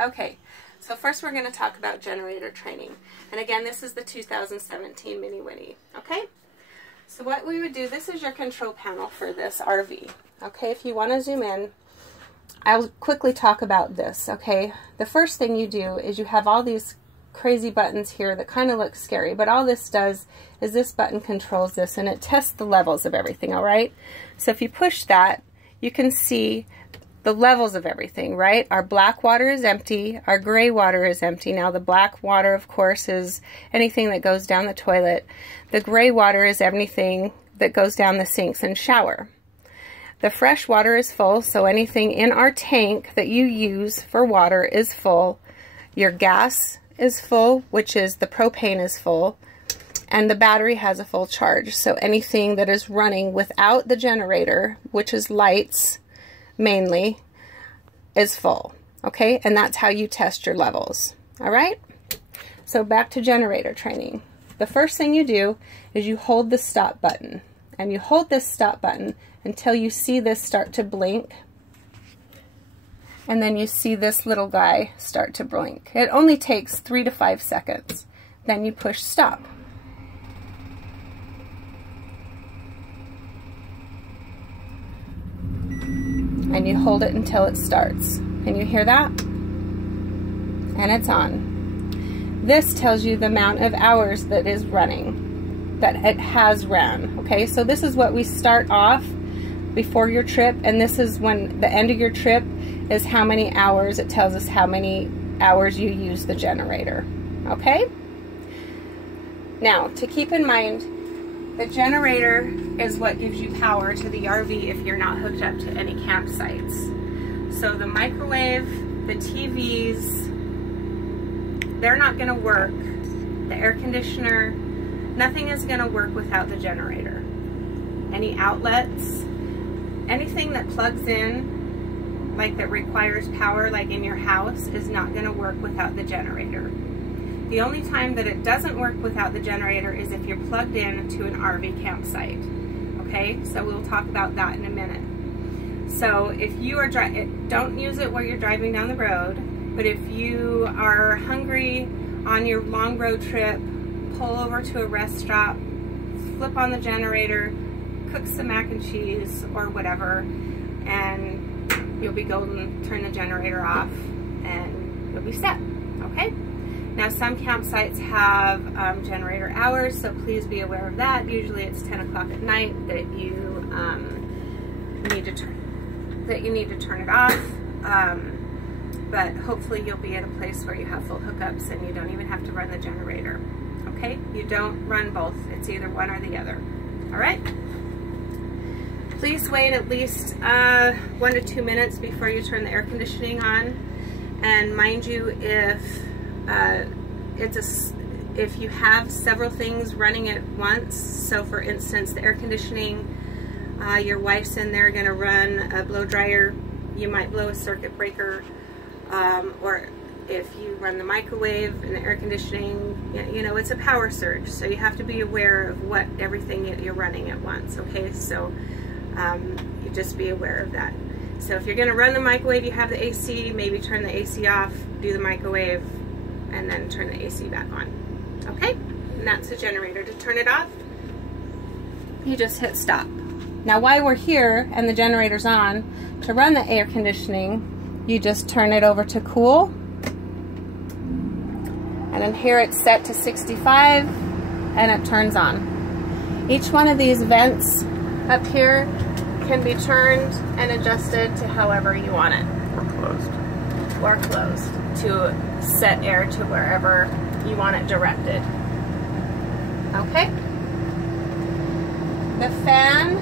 Okay, so first we're going to talk about generator training. And again, this is the 2017 Mini Winnie. Okay, so what we would do, this is your control panel for this RV. Okay, if you want to zoom in, I'll quickly talk about this. Okay, the first thing you do is you have all these crazy buttons here that kind of look scary, but all this does is this button controls this and it tests the levels of everything. All right, so if you push that, you can see the levels of everything, right? Our black water is empty, our gray water is empty. Now the black water, of course, is anything that goes down the toilet. The gray water is everything that goes down the sinks and shower. The fresh water is full, so anything in our tank that you use for water is full. Your gas is full, which is the propane is full, and the battery has a full charge. So anything that is running without the generator, which is lights mainly, is full. Okay, and that's how you test your levels. All right, so back to generator training. The first thing you do is you hold the stop button, and you hold this stop button until you see this start to blink, and then you see this little guy start to blink. It only takes 3 to 5 seconds. Then you push stop. And you hold it until it starts. Can you hear that? And it's on. This tells you the amount of hours that is running, that it has ran. Okay, so this is what we start off before your trip, and this is when the end of your trip is how many hours. It tells us how many hours you use the generator. Okay? Now, to keep in mind, the generator is what gives you power to the RV if you're not hooked up to any campsites. So the microwave, the TVs, they're not going to work. The air conditioner, nothing is going to work without the generator. Any outlets, anything that plugs in, like that requires power, like in your house, is not going to work without the generator. The only time that it doesn't work without the generator is if you're plugged in to an RV campsite. Okay, so we'll talk about that in a minute. So if you are don't use it while you're driving down the road, but if you are hungry on your long road trip, pull over to a rest stop, flip on the generator, cook some mac and cheese or whatever, and you'll be golden. Turn the generator off and you'll be set. Okay? Now some campsites have generator hours, so please be aware of that. Usually it's 10 o'clock at night that you need to turn it off. But hopefully you'll be at a place where you have full hookups and you don't even have to run the generator. Okay? You don't run both. It's either one or the other. All right? Please wait at least 1 to 2 minutes before you turn the air conditioning on. And mind you, if you have several things running at once, so for instance the air conditioning, your wife's in there going to run a blow dryer, you might blow a circuit breaker, or if you run the microwave and the air conditioning, you know, it's a power surge, so you have to be aware of what everything you're running at once. Okay, so you just be aware of that. So if you're going to run the microwave, you have the AC, maybe turn the AC off, do the microwave, and then turn the AC back on. Okay? And that's the generator. To turn it off, you just hit stop. Now while we're here and the generator's on, to run the air conditioning, you just turn it over to cool. And then here it's set to 65 and it turns on. Each one of these vents up here can be turned and adjusted to however you want it. Or closed. Or closed to set air to wherever you want it directed. Okay? The fan